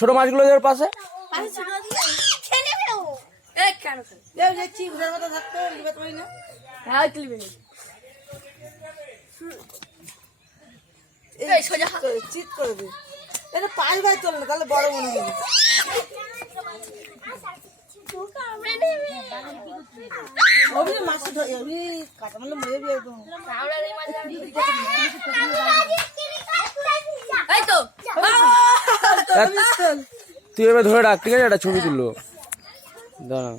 ছোট মাছগুলো এর পাশে চিৎ করবে এটা পাঁচ ভাই চল না তাহলে বড় মনে হবে মাছটা কাটা মানে মরে যাবে একদম তুই এবার ধরে রাখ ঠিক আছে একটা ছবি তুললো দাঁড়া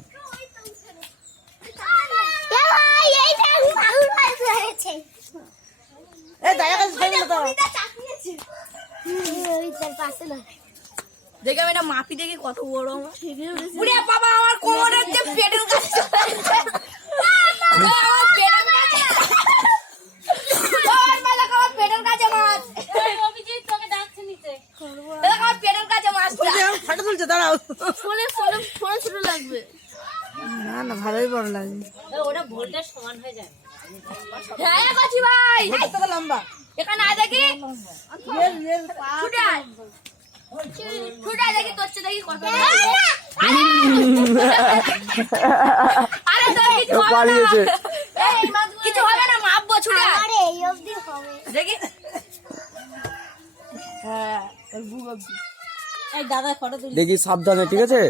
দেখে এটা মাপি দেখি কত বড় বাবা আমার কোমরের যে পেটের কাছে পেটের কাছে মাছ তোকে ডাকছে নিচে আমার পেটের কাছে মাছ ফটো তুলছে দাঁড়াও ফোনে ফোনে ফোনে ছোট লাগবে না না ভালোই বড় লাগবে ওটা ভোল্টেজ সমান হয়ে যায় হ্যাঁ কাছি ভাই কত লম্বা এখানে আয় দেখি ছুটাই ছুটাই দেখি তোর চেয়ে দেখি কত আরে তোর কিছু হবে না কিছু হবে না মাপবো ছুটাই আরে এই অবধি হবে দেখি হ্যাঁ এই দাদা ফটো তুল দেখি সাবধানে ঠিক আছে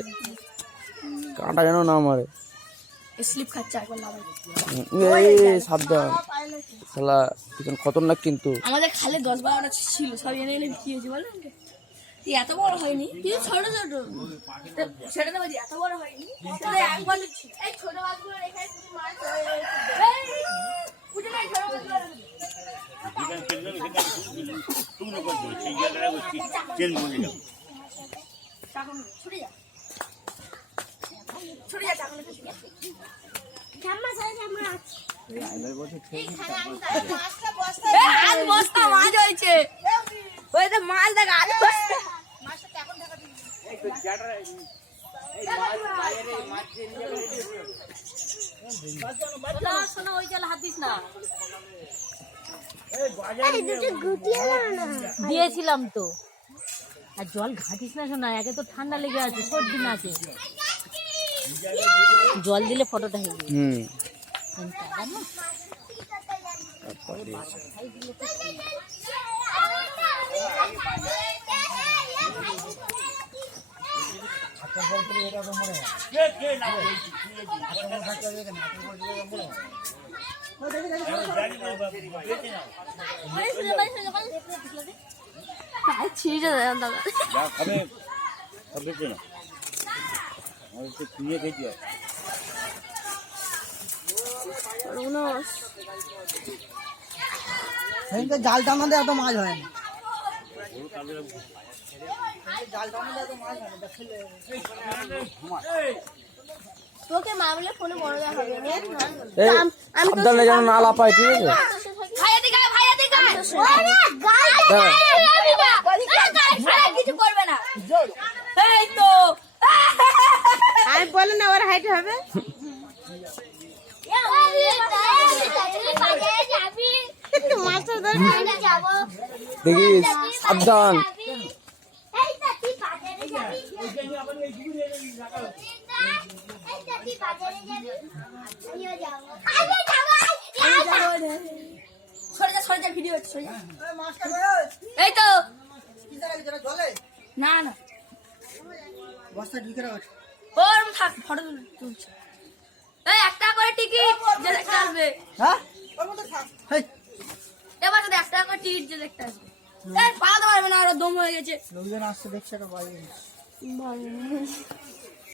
কাঁটা যেন না মারে স্লিপ খাচ্ছে একবার লাগাই সাবধান শালা পিছন খতরনাক কিন্তু আমাদের খালে 10-12টা ছিল সব এনে এনে বিক্রি হয়েছে বলেন এত বড় হয়নি কিন্তু ছোট ছোট সেটা তো বলছি এত বড় হয়নি একবার এই ছোট মাছগুলো রেখে মাছ উঠে নাই ছোট মাছগুলো ছুটে যা ছুটে যা বস্তা মাছ হয়েছে মাছ দেখা ওই জল হাত দিস না দিয়েছিলাম তো আর জল ঘাটিস না শোনা একে তো ঠান্ডা লেগে আছে সর্দি না আছে জল দিলে ফটোটা হয়ে যাবে জাল টানাতে এত মাছ হয় না জাল টানাতে এত মাছ হয় তোকে মামলে ফোনে বড় দেখা হবে সাবধানে যেন না লাপায় ঠিক আছে কিছু করবে না এই তো আমি বলি না ওর হাইট হবে দেখি সাবধান ভিডিও এই তো না না বস্তা ঢুকে রাখ ওর থাক ফটো তুলছে এই একটা করে টিকিট যে দেখতে আসবে হ্যাঁ ওর মধ্যে থাক হেই এবার যদি একটা করে টিকিট যে দেখতে আসবে এই পালাতে পারবে না আর দম হয়ে গেছে লোকজন আসছে দেখছে এটা বাইরে